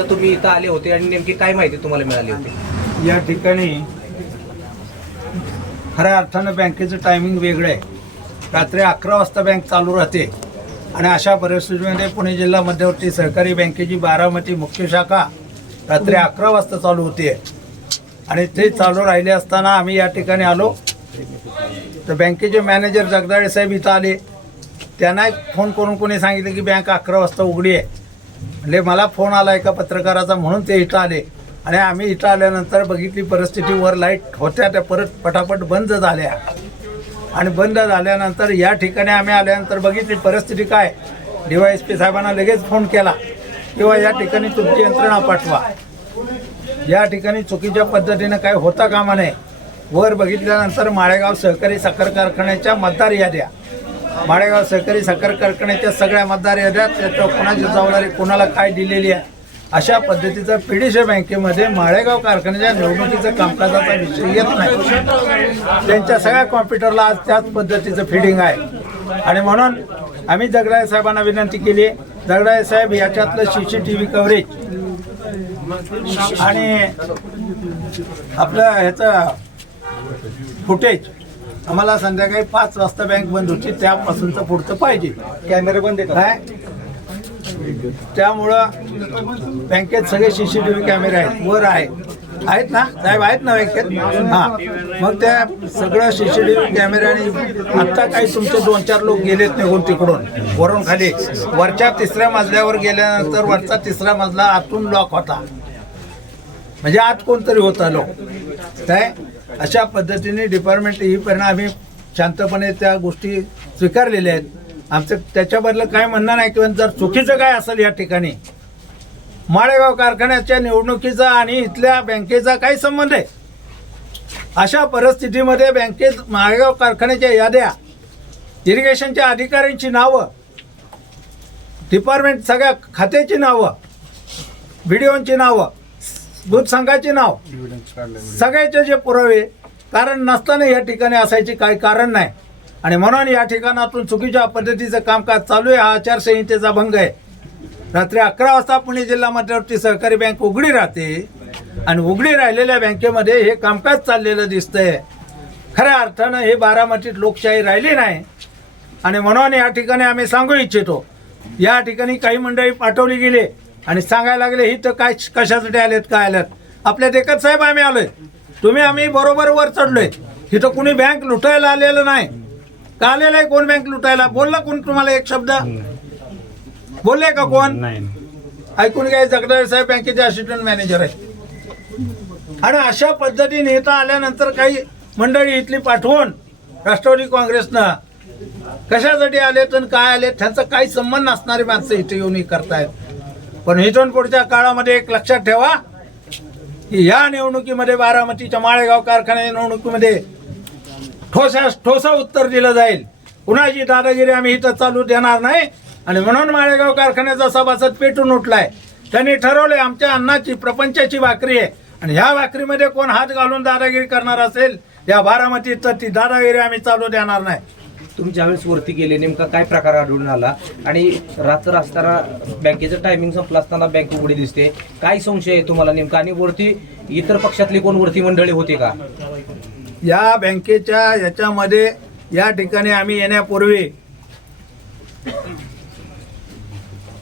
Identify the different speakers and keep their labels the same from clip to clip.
Speaker 1: वाजता तुम्ही इथं आले होते आणि नेमकी काय माहिती तुम्हाला मिळाली होती?
Speaker 2: या ठिकाणी खऱ्या अर्थानं बँकेचं टायमिंग वेगळं आहे. रात्री अकरा वाजता बँक चालू राहते आणि अशा परिस्थितीमध्ये पुणे जिल्हा मध्यवर्ती सहकारी बँकेची बारामती मुख्य शाखा रात्री अकरा वाजता चालू होते. आणि ते चालू राहिले असताना आम्ही या ठिकाणी आलो. तर बँकेचे मॅनेजर जगदाळे साहेब इथं आले. त्यांना फोन करून कोणी सांगितलं की बँक अकरा वाजता उघडी आहे. म्हणजे मला फोन आला एका पत्रकाराचा? म्हणून ते इथं आले. आणि आम्ही इथं आल्यानंतर बघितली परिस्थिती वर लाइट होत्या त्या परत पटापट बंद झाल्या. आणि बंद झाल्यानंतर या ठिकाणी आम्ही आल्यानंतर बघितली परिस्थिती काय? डी वाय एस पी साहेबांना लगेच फोन केला. किंवा या ठिकाणी तुमची यंत्रणा पाठवा. या ठिकाणी चुकीच्या पद्धतीनं काय होता कामा नये. वर बघितल्यानंतर माळेगाव सहकारी साखर कारखान्याच्या मतदार याद्या. माळेगाव सहकारी साखर कारखान्याच्या सगळ्या मतदार याद्यात त्याच्यावर कोणाची जबाबदारी कोणाला काय दिलेली आहे? अशा पद्धतीचं पीडीसी बँकेमध्ये माळेगाव कारखान्याच्या निवडणुकीचं कामकाजाचा विषय येत नाही. त्यांच्या सगळ्या कॉम्प्युटरला आज त्याच पद्धतीचं फिडिंग आहे. आणि म्हणून आम्ही जगदाळे साहेबांना विनंती केली. जगदाळे साहेब याच्यातलं C C T V coverage आणि आपलं ह्याचं फुटेज आम्हाला संध्याकाळी पाच वाजता बँक बंद होती त्यापासूनचं पुढचं पाहिजे. कॅमेरे बंद काय? त्यामुळं बँकेत सगळे सी सी टी व्ही कॅमेरे आहेत वर आहे. आहेत ना? साहेब आहेत ना बँकेत? हां. मग त्या सगळं सी सी टी व्ही कॅमेरे आणि आत्ता काही तुमचे दोन चार लोक गेलेत निघून तिकडून वरून खाली. वरच्या तिसऱ्या मजल्यावर गेल्यानंतर वरचा तिसरा मजला आतून लॉक होता. म्हणजे आत कोणतरी होता लोक काय? अशा पद्धतीने डिपार्टमेंट ही परिणाम आम्ही शांतपणे त्या गोष्टी स्वीकारलेल्या आहेत. आमचं त्याच्याबद्दल काय म्हणणं नाही किंवा जर चुकीचं काय असेल या ठिकाणी माळेगाव कारखान्याच्या निवडणुकीचा आणि इथल्या बँकेचा काय संबंध आहे. अशा परिस्थितीमध्ये बँकेत माळेगाव कारखान्याच्या याद्या इरिगेशनच्या अधिकाऱ्यांची नावं डिपार्टमेंट सगळ्या खात्याची नावं बी डी ओंची नावं दूध संघाचे नाव. सगळ्याचे जे पुरावे कारण नसताना या ठिकाणी असायचे काही कारण नाही. आणि म्हणून या ठिकाणातून चुकीच्या पद्धतीचं कामकाज चालू आहे हा आचारसंहितेचा भंग आहे. रात्री अकरा वाजता पुणे जिल्हा मध्यवर्ती सहकारी बँक उघडी राहते आणि उघडी राहिलेल्या बँकेमध्ये हे कामकाज चाललेलं दिसतंय. खऱ्या अर्थानं हे बारामतीत लोकशाही राहिली नाही. आणि म्हणून या ठिकाणी आम्ही सांगू इच्छितो या ठिकाणी काही मंडळी पाठवली गेली आणि सांगायला लागले ही तर काय कशासाठी आलेत काय आल्यात आपल्या देखत साहेब आम्ही आलोय. तुम्ही आम्ही बरोबर वर चढलोय. इथं कुणी बँक लुटायला आलेलं नाही. का आलेलं आहे? कोण बँक लुटायला? बोलला कोण तुम्हाला एक शब्द? बोलले का कोण? ऐकून घ्या जगदाळे साहेब बँकेचे असिस्टंट मॅनेजर आहे आणि अशा पद्धतीने इथं आल्यानंतर काही मंडळी इथली पाठवून राष्ट्रवादी काँग्रेसनं कशासाठी आलेत आणि काय आले त्यांचा काही संबंध नसणारी माणसं इथे येऊन हे करतायत. पण इथून पुढच्या काळामध्ये एक लक्षात ठेवा की या निवडणुकीमध्ये बारामतीच्या माळेगाव कारखान्याच्या निवडणुकीमध्ये ठोसा ठोसा उत्तर दिलं जाईल. कुणाची दादागिरी आम्ही इथं चालू देणार नाही. आणि म्हणून माळेगाव कारखान्याचा सभासद पेटून उठलाय. त्यांनी ठरवले आमच्या अन्नाची प्रपंचाची भाकरी आहे. आणि ह्या भाकरीमध्ये कोण हात घालून दादागिरी करणार असेल या बारामतीत तर ती दादागिरी आम्ही चालू देणार नाही.
Speaker 1: तुम्ही ज्यावेळेस वरती गेले नेमका काय प्रकार आढळून आला? आणि रात्र असताना बँकेचं टायमिंग संपलं असताना बँक उघडी दिसते. काय संशय आहे तुम्हाला नेमका? आणि वरती इतर पक्षातली कोण वरती मंडळी होते का?
Speaker 2: या बँकेच्या याच्यामध्ये या ठिकाणी आम्ही येण्यापूर्वी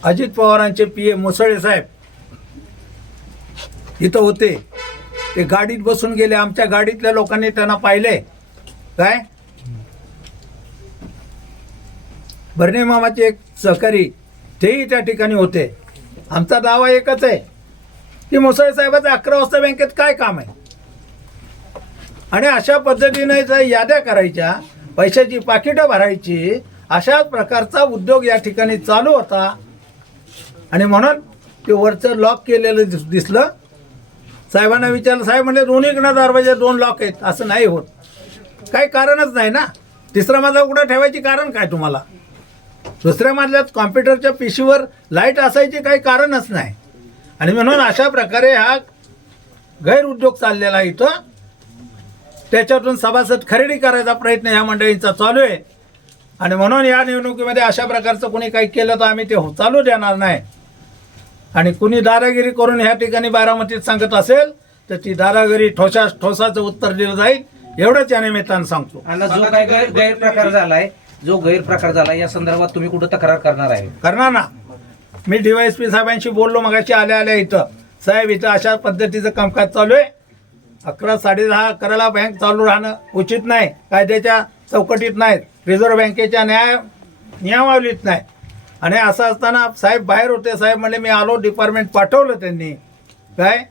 Speaker 2: अजित पवारांचे पी ए मुसळे साहेब इथं होते. ते गाडीत बसून गेले. आमच्या गाडीतल्या लोकांनी त्यांना पाहिले. काय? भरणे मामाचे एक सहकारी तेही त्या ठिकाणी होते. आमचा दावा एकच आहे की मुसळे साहेबाचं अकरा वाजता बँकेत काय काम आहे? आणि अशा पद्धतीने जर याद्या करायच्या पैशाची पाकिटं भरायची अशा प्रकारचा उद्योग या ठिकाणी चालू होता. आणि म्हणून ते वरचं लॉक केलेलं दिस दिसलं. साहेबांना विचारलं साहेब म्हणजे दोन्हीकडे दरवाजे दोन लॉक आहेत. असं नाही होत. काही कारणच नाही ना? तिसरा माझा उघडा ठेवायची कारण काय तुम्हाला? दुसऱ्या मजल्यात कॉम्प्युटरच्या पिशीवर लाइट असायचे काही कारणच नाही. आणि म्हणून अशा प्रकारे हा गैरउद्योग चाललेला इथं. त्याच्यातून सभासद खरेदी करायचा प्रयत्न ह्या मंडळींचा चालू आहे. आणि म्हणून या निवडणुकीमध्ये अशा प्रकारचं कोणी काही केलं तर आम्ही ते हो- चालू देणार नाही. आणि कुणी दादागिरी करून ह्या ठिकाणी बारामतीत सांगत असेल तर ती दादागिरी ठोसा ठोसाचं उत्तर दिलं जाईल. एवढंच या निमित्तानं सांगतो.
Speaker 1: जो काही गैरप्रकार झालाय जो गैरप्रकार झाला या संदर्भात तुम्ही कुठं तक्रार करणार आहे?
Speaker 2: करणार ना. मी डीवायएसपी साहेबांशी बोललो मगाशी आल्या आल्या इथं. साहेब इथं अशा पद्धतीचं कामकाज चालू आहे. अकरा साडेदहा अकराला बँक चालू राहणं उचित नाही. कायद्याच्या चौकटीत नाही रिझर्व्ह बँकेच्या न्याय नियमावलीत नाही. आणि असं असताना साहेब बाहेर होते. साहेब म्हणले मी आलो डिपार्टमेंट पाठवलं त्यांनी. काय?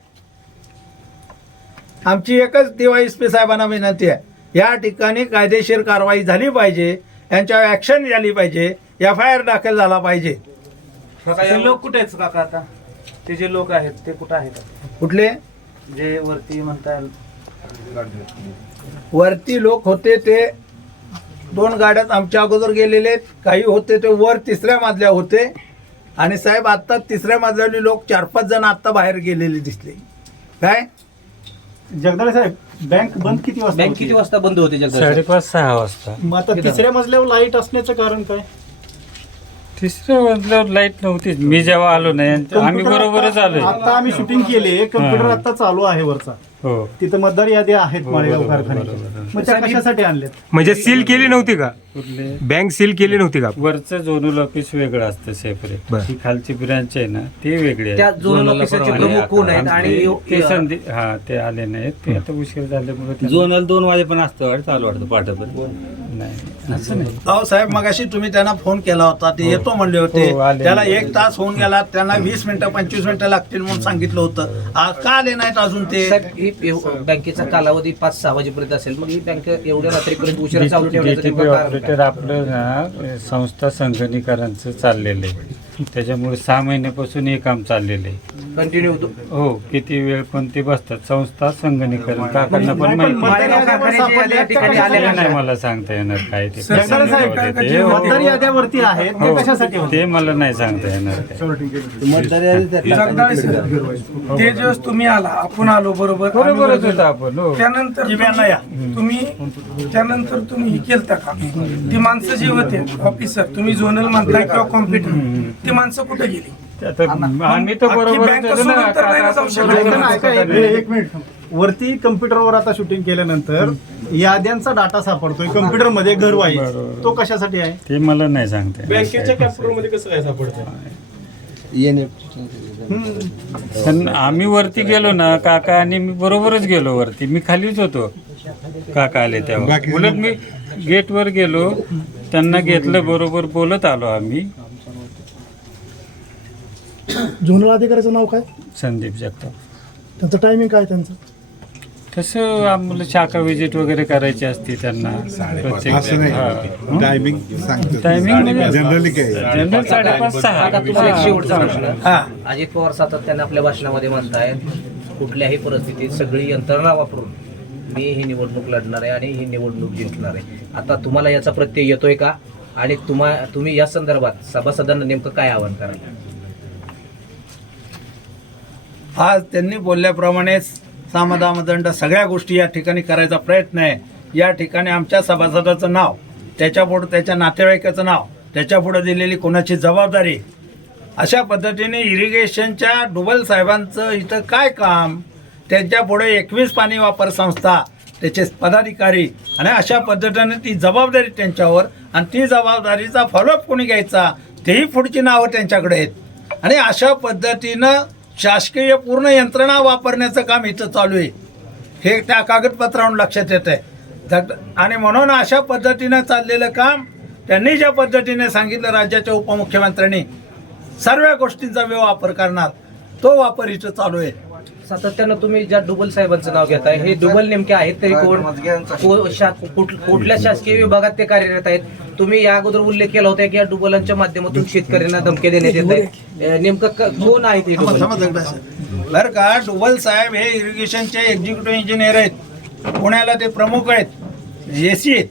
Speaker 2: आमची एकच डीवायएसपी साहेबांना विनंती आहे. या ठिकाणी कायदेशीर कारवाई झाली पाहिजे. यांच्यावर ॲक्शन झाली पाहिजे. एफ आय आर दाखल झाला पाहिजे.
Speaker 3: लोक कुठे आहेत काका आता? ते जे लोक आहेत ते कुठं आहेत?
Speaker 2: कुठले?
Speaker 3: जे वरती म्हणताय.
Speaker 2: वरती लोक होते ते दोन गाड्यात आमच्या अगोदर गेलेले आहेत. काही होते ते वर तिसऱ्या मजल्या होते. आणि साहेब आत्ता तिसऱ्या मजल्यावरील लोक चार पाच जण आत्ता बाहेर गेलेले दिसले. काय?
Speaker 4: जगदाळे साहेब बँक बंद किती वाजता
Speaker 1: बँक
Speaker 4: होती?
Speaker 1: किती वाजता बंद होते जगदीश
Speaker 5: साडेपाच सहा वाजता.
Speaker 4: मग आता तिसऱ्या मजल्यावर लाइट असण्याचं कारण काय?
Speaker 5: तिसऱ्या मजल्यावर लाइट नव्हतीच मी जेव्हा आलो नाही आम्ही बरोबरच
Speaker 4: आता-
Speaker 5: आलोय.
Speaker 4: आता आम्ही शूटिंग केले कम्प्युटर. आता चालू आहे वरचा.
Speaker 5: हो.
Speaker 4: तिथं मतदार याद्या आहेत
Speaker 5: हो,
Speaker 4: माळेगाव
Speaker 5: बरोबर,
Speaker 4: कारखान्याच्या. मग त्या कशासाठी आणल्यात
Speaker 6: म्हणजे सील केली नव्हती का?
Speaker 5: कुठले?
Speaker 6: बँक सील केली नव्हती का?
Speaker 5: वरचं झोनल ऑफिस वेगळं असतं सेपरेट
Speaker 6: बरं.
Speaker 5: ही खालची ब्रांच आहे ना ते वेगळे
Speaker 1: त्या
Speaker 5: आहे.
Speaker 1: झोनल ऑफिसरचे प्रमुख कोण आहेत आणि
Speaker 5: ते संधी हा ते आले नाहीत. ते आता उशीर झाल्यामुळे त्यांना-
Speaker 7: झोनल दोन वाजेपर्यंत असतं वाटतं चालू वाटतं पाठपर्यंत.
Speaker 5: नाही. असं नाही.
Speaker 2: अहो साहेब मगाशी तुम्ही त्यांना फोन केला होता ते येतो म्हणले होते.
Speaker 5: हो, आले.
Speaker 2: त्याला एक तास होऊन गेला त्यांना वीस मिनिटं पंचवीस मिनिटं लागतील म्हणून सांगितलं होतं. का आले नाहीत अजून ते?
Speaker 1: साहेब ही एव- बँकेचा कालावधी पाच सहा वाजेपर्यंत असेल. मग ही बँक एवढ्या रात्रीपर्यंत उशिरा चालू ठेवण्याचं
Speaker 5: डीटीपी
Speaker 1: नेमकं कारण
Speaker 5: ऑपरेटर? आपलं ना संस्था संगणीकरांचं चाललेलं आहे. त्याच्यामुळे सहा महिन्यापासून हे काम चाललेलं आहे.
Speaker 1: कंटिन्यू होतो.
Speaker 5: हो किती वेळ पण ते बसतात. संस्था संगणीकरण काकांना पण
Speaker 4: नाही,
Speaker 5: माहिती. मला सांगता येणार काय ते. हो,
Speaker 4: मतदार याद्यावरती आहेत. ते
Speaker 5: हो.
Speaker 4: कशासाठी
Speaker 5: ते मला नाही सांगता येणार काय.
Speaker 8: ते दिवस तुम्ही आला आपण आलो बरोबर.
Speaker 5: बरोबरच होतं आपण हो.
Speaker 8: त्यानंतर. तुम्ही त्यानंतर तुम्ही हे केलता का? ती माणसं जी होते ऑफिसर तुम्ही झोनल म्हणताय किंवा कॉम्प्युटर ती माणसं कुठे गेली?
Speaker 5: आम्ही तर बरोबर
Speaker 4: वरती कम्प्युटरवर आता शूटिंग केल्यानंतर याद्यांचा डाटा सापडतोय कम्प्युटरमध्ये घर वाईज.
Speaker 5: बरोबर.
Speaker 4: तो कशासाठी आहे?
Speaker 5: ते मला नाही सांगता.
Speaker 4: कसं काय सापडतं
Speaker 5: आम्ही वरती गेलो ना काका आणि मी बरोबरच गेलो वरती. मी खालीच होतो. काका आले तेव्हा. उलट मी गेटवर गेलो. त्यांना घेतलं बरोबर बोलत आलो आम्ही.
Speaker 9: झोनल अधिकाऱ्याचं नाव काय?
Speaker 5: संदीप जगताप.
Speaker 9: त्यांचं टायमिंग काय त्यांचं?
Speaker 5: तसं आम्हाला शाखा विजिट वगैरे करायची असते त्यांना. प्रत्येक
Speaker 10: असं नाही. टायमिंग सांगतो.
Speaker 5: टायमिंग
Speaker 10: जनरली काय?
Speaker 5: जनरल साडेपाच सहा.
Speaker 1: आता तुम्हाला एक शेवटचा प्रश्न.
Speaker 2: हा.
Speaker 1: अजित पवार सातत्याने आपल्या भाषणामध्ये म्हणतायत कुठल्याही परिस्थितीत सगळी यंत्रणा वापरून मी ही निवडणूक लढणार आहे आणि ही निवडणूक जिंकणार आहे. आता तुम्हाला याचा प्रत्यय येतोय का? आणि तुम्हा तुम्ही या संदर्भात सभासदांना नेमकं काय आवाहन कराल?
Speaker 2: आज त्यांनी बोलल्याप्रमाणे सामदामदंड सगळ्या गोष्टी या ठिकाणी करायचा प्रयत्न आहे. या ठिकाणी आमच्या सभासदाचं नाव त्याच्यापुढं त्याच्या नातेवाईकाचं नाव त्याच्यापुढं दिलेली कोणाची जबाबदारी अशा पद्धतीने इरिगेशनच्या डुबल साहेबांचं इथं काय काम? त्यांच्यापुढे एकवीस पाणी वापर संस्था त्याचे पदाधिकारी आणि अशा पद्धतीने ती जबाबदारी त्यांच्यावर आणि ती जबाबदारीचा फॉलोअप कोणी घ्यायचा? तेही पुढची नावं त्यांच्याकडे आहेत. आणि अशा पद्धतीनं शासकीय पूर्ण यंत्रणा वापरण्याचं काम इथं चालू आहे. हे त्या कागदपत्रावरून लक्षात येत आहे आणि म्हणून अशा पद्धतीनं चाललेलं काम त्यांनी ज्या पद्धतीने सांगितलं राज्याच्या उपमुख्यमंत्र्यांनी सर्व गोष्टींचा वापर करणार. तो वापर इथं चालू आहे.
Speaker 1: सातत्यानं तुम्ही ज्या डुबल साहेबांचं नाव घेताय हे डुबल नेमके आहेत तरी कोण? को- शा- कुठ- कुठल्या शासकीय विभागात ते कार्यरत आहेत? तुम्ही या अगोदर उल्लेख केला होता की या डुबलांच्या माध्यमातून शेतकऱ्यांना धमके देण्यात येत आहे नेमकं क- कोण आहे ते डुबल?
Speaker 2: बरं का डुबल साहेब हे इरिगेशनचे एक्झिक्युटिव्ह इंजिनियर आहेत. पुण्याला ते प्रमुख आहेत. ए सी आहेत.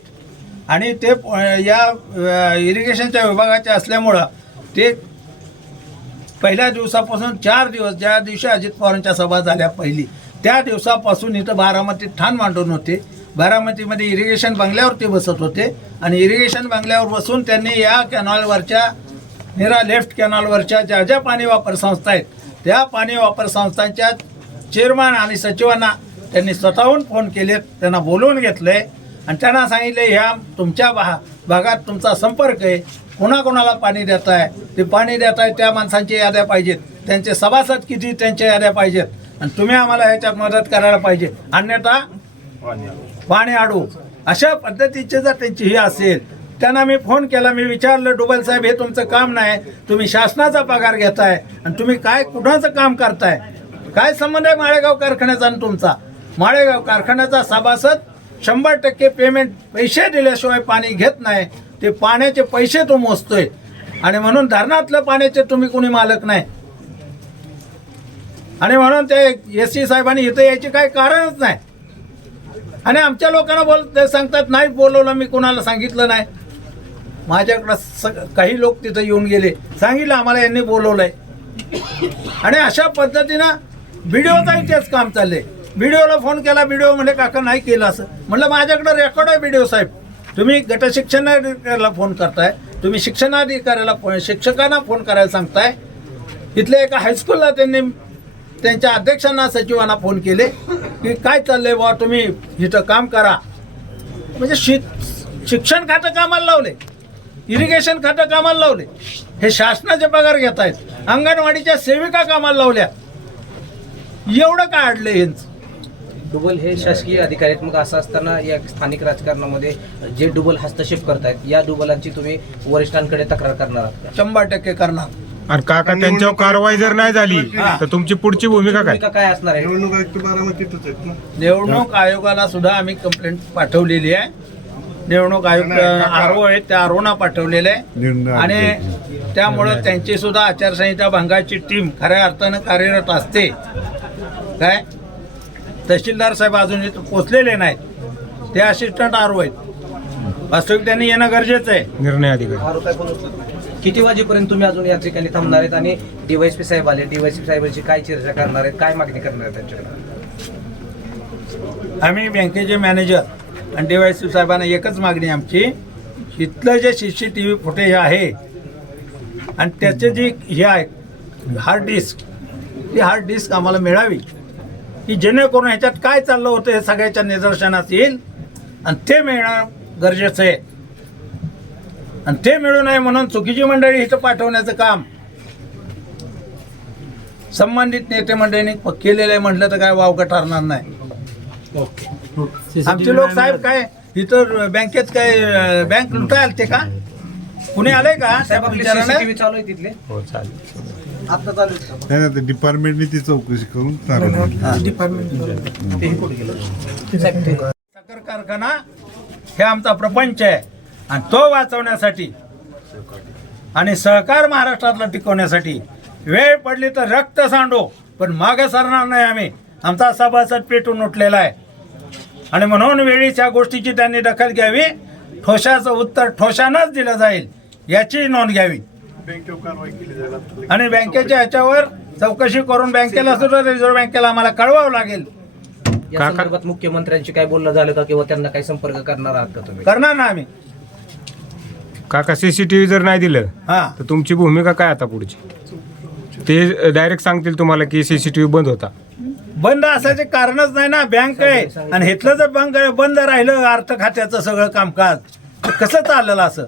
Speaker 2: आणि ते प- या अ, इरिगेशनच्या विभागाचे असल्यामुळं ते पहिल्या दिवसापासून चार दिवस ज्या दिवशी अजित पवारांच्या सभा झाल्या पहिली त्या दिवसापासून इथं बारामतीत ठाण मांडून होते. बारामतीमध्ये इरिगेशन बंगल्यावर ते बसत होते आणि इरिगेशन बंगल्यावर बसून त्यांनी या कॅनॉलवरच्या निरा लेफ्ट कॅनॉलवरच्या ज्या ज्या पाणी वापर संस्था आहेत त्या पाणी वापर संस्थांच्या चेअरमॅन आणि सचिवांना त्यांनी स्वतःहून फोन केले त्यांना बोलवून घेतले आणि त्यांना सांगितले ह्या तुमच्या भा भागात तुमचा संपर्क आहे कोणाकोणाला पाणी देत आहे? ते पाणी देत आहे त्या माणसांच्या याद्या पाहिजेत. त्यांचे सभासद किती त्यांच्या याद्या पाहिजेत? आणि तुम्ही आम्हाला ह्याच्यात मदत करायला पाहिजे. अन्यथा पाणी आडू. अशा पद्धतीचे जर त्यांची ही असेल त्यांना मी फोन केला मी विचारलं डुबल साहेब हे तुमचं काम नाही. तुम्ही शासनाचा पगार घेताय आणि तुम्ही काय कुणाचं काम करताय? काय संबंध आहे माळेगाव कारखान्याचा आणि तुमचा? माळेगाव कारखान्याचा सभासद शंभर टक्के पेमेंट पैसे दिल्याशिवाय पाणी घेत नाही. ते पाण्याचे पैसे तो मोजतोय. आणि म्हणून धरणातलं पाण्याचे तुम्ही कोणी मालक नाही. आणि म्हणून ते एस सी साहेबांनी इथं यायचे काही कारणच नाही. आणि आमच्या लोकांना बोल ते सांगतात नाही बोलवलं मी कोणाला सांगितलं नाही. माझ्याकडं स काही लोक तिथं येऊन गेले. सांगितलं आम्हाला यांनी बोलवलंय. आणि अशा पद्धतीनं व्हिडिओचाही तेच काम चालले व्हिडिओला फोन केला व्हिडिओ म्हणजे काका नाही केलं असं. म्हटलं माझ्याकडं रेकॉर्ड आहे व्हिडिओ साहेब. तुम्ही गटशिक्षणाधिकाऱ्याला फोन करताय तुम्ही शिक्षणाधिकाऱ्याला फोन शिक्षकांना फोन करायला सांगताय. इथल्या एका हायस्कूलला त्यांनी त्यांच्या अध्यक्षांना सचिवांना फोन केले की काय चाललंय बा तुम्ही इथं काम करा. म्हणजे शिक शिक्षण खातं कामाला लावले इरिगेशन खातं कामाला लावले हे शासनाचे पगार घेत आहेत अंगणवाडीच्या सेविका कामाला लावल्या. एवढं काय अडलं यांचं?
Speaker 1: डुबल हे शासकीय अधिकारी आहेत मग असं असताना या स्थानिक राजकारणामध्ये जे डुबल हस्तक्षेप करतायत या डुबलांची तुम्ही वरिष्ठांकडे तक्रार करणार आहात का?
Speaker 2: शंभर टक्के करणार.
Speaker 6: आणि काका त्यांच्यावर कारवाई जर नाही झाली. तर तुमची पुढची भूमिका काय?
Speaker 1: भूमिका काय असणार आहे?
Speaker 10: निवडणूक आयुक्त बारामतीतच आहेत ना.
Speaker 2: निवडणूक आयोगाला सुद्धा आम्ही कंप्लेंट पाठवलेली आहे. निवडणूक आयुक्त आरो आहेत त्या आरोना पाठवलेलं आहे. आणि त्यामुळं त्यांची सुद्धा आचारसंहिता भंगाची टीम खऱ्या अर्थानं कार्यरत असते. काय? तहसीलदार साहेब अजून इथं पोचलेले नाहीत. ते असिस्टंट आरो आहेत. वास्तविक त्यांनी येणं गरजेचं आहे.
Speaker 6: निर्णय अधिकारी.
Speaker 1: किती वाजेपर्यंत तुम्ही अजून या ठिकाणी थांबणार आहेत आणि डीवायसपी साहेब आले? डीवायसपी साहेबांची काय चर्चा करणार आहेत? काय मागणी करणार आहेत त्यांच्याकडे?
Speaker 2: आम्ही बँकेचे मॅनेजर आणि डीवायसी साहेबांना एकच मागणी आमची. इथलं जे C C T V footage आहे आणि त्याचे जी हे आहे हार्ड डिस्क ती हार्ड डिस्क आम्हाला मिळावी. की जेणेकरून ह्याच्यात काय चाललं होतं हे सगळ्याच्या निदर्शनास येईल. आणि ते मिळणं गरजेचं आहे. आणि ते मिळू नये म्हणून चुकीची मंडळी इथं पाठवण्याचं काम. संबंधित नेते मंडळींनी केलेलं आहे म्हटलं तर काय वावगं ठरणार नाही. आमचे लोक साहेब काय इथं बँकेत काय बँक लुटाय आलते का? कुणी आलंय का?
Speaker 1: साहेब आपले
Speaker 2: विचारायला?
Speaker 1: सीसीटीव्ही चालू आहे तिथले.
Speaker 6: हो चालेल.
Speaker 1: आता चालू.
Speaker 10: नाही ना, ते डिपार्टमेंटने ती चौकशी करून
Speaker 2: साखर कारखाना हे आमचा प्रपंच आहे. आणि तो वाचवण्यासाठी आणि सहकार महाराष्ट्रातला टिकवण्यासाठी वेळ पडली तर रक्त सांडो पण मागे सरणार नाही आम्ही. आमचा सभासद पेटून उठलेला आहे. आणि म्हणून वेळीच्या गोष्टीची त्यांनी दखल घ्यावी. ठोशाचं उत्तर ठोशानंच दिलं जाईल. याची नोंद घ्यावी. आणि बँकेच्या ह्याच्यावर चौकशी करून बँकेला सुद्धा रिझर्व्ह बँकेला आम्हाला कळवावं लागेल.
Speaker 1: या संदर्भात मुख्यमंत्र्यांशी काय बोलणं झालं का किंवा त्यांना काही संपर्क करणार आहात का तुम्ही?
Speaker 2: करणार ना आम्ही.
Speaker 6: काका सीसीटीव्ही जर नाही दिलं
Speaker 2: हां.
Speaker 6: तर तुमची भूमिका काय आता पुढची? ते डायरेक्ट सांगतील तुम्हाला की सीसीटीव्ही बंद होता.
Speaker 2: बंद असायचे कारणच नाही ना. बँक आहे. आणि इथलं जर बँक बंद राहिलं अर्थ खात्याचं सगळं कामकाज. तर कसं चाललेलं असं?